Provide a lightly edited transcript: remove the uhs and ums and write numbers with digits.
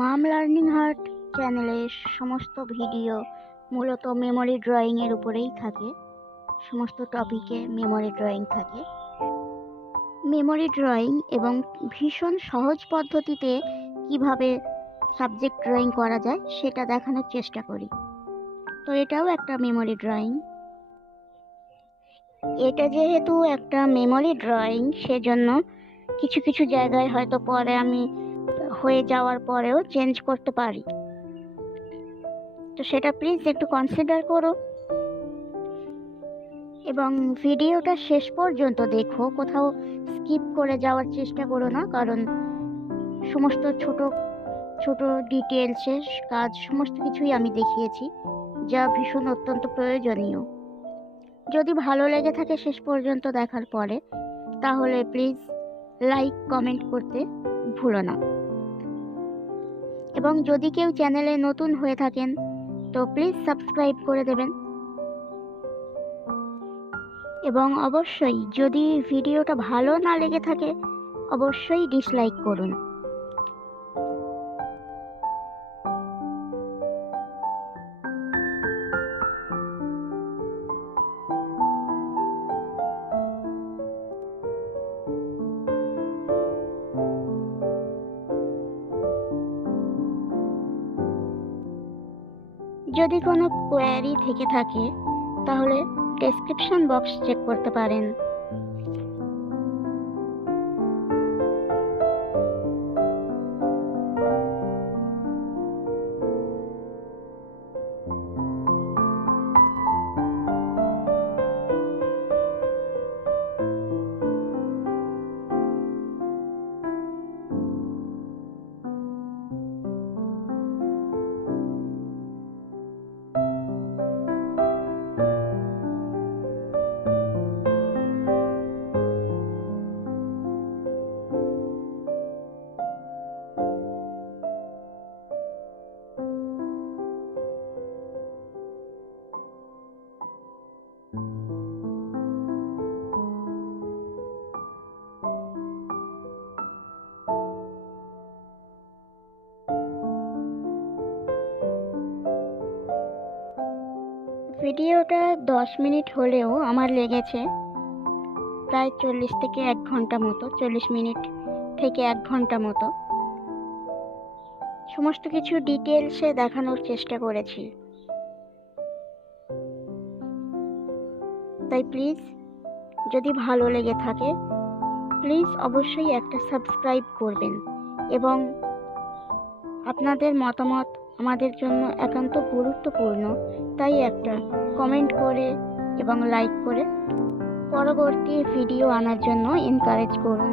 মাম learning art চ্যানেলের সমস্ত ভিডিও মূলত মেমোরি ড্রয়িংয়ের উপরেই থাকে। সমস্ত টপিকে মেমোরি ড্রয়িং থাকে। মেমোরি ড্রয়িং এবং ভীষণ সহজ পদ্ধতিতে কিভাবে সাবজেক্ট ড্রয়িং করা যায় সেটা দেখানোর চেষ্টা করি। তো এটাও একটা মেমোরি ড্রয়িং। এটা যেহেতু একটা মেমোরি ড্রয়িং, সেজন্য কিছু কিছু জায়গায় হয়তো পরে আমি হয়ে যাওয়ার পরেও চেঞ্জ করতে পারি। তো সেটা প্লিজ একটু কনসিডার করো এবং ভিডিওটা শেষ পর্যন্ত দেখো, কোথাও স্কিপ করে যাওয়ার চেষ্টা করো না, কারণ সমস্ত ছোট ছোট ডিটেলসের কাজ সমস্ত কিছুই আমি দেখিয়েছি, যা ভীষণ অত্যন্ত প্রয়োজনীয়। যদি ভালো লেগে থাকে শেষ পর্যন্ত দেখার পরে, তাহলে প্লিজ লাইক কমেন্ট করতে ভুলো না। এবং যদি কেউ চ্যানেলে নতুন হয়ে থাকেন তো প্লিজ সাবস্ক্রাইব করে দেবেন। এবং অবশ্যই যদি ভিডিওটা ভালো না লেগে থাকে অবশ্যই ডিসলাইক করুন। যদি কোনো কোয়ারি থেকে থাকে তাহলে ডেসক্রিপশন বক্স চেক করতে পারেন। ভিডিওটা 10 মিনিট হলেও আমার লেগেছে প্রায় 40 থেকে 1 ঘন্টা মতো, 40 মিনিট থেকে 1 ঘন্টা মতো। সমস্ত কিছু ডিটেলসে দেখানোর চেষ্টা করেছি। তাই প্লিজ যদি ভালো লেগে থাকে প্লিজ অবশ্যই একটা সাবস্ক্রাইব করবেন এবং আপনাদের মতামত আমাদের জন্য একান্ত গুরুত্বপূর্ণ। তাই একটা কমেন্ট করে এবং লাইক করে পরবর্তী ভিডিও আনার জন্য এনকারেজ করুন।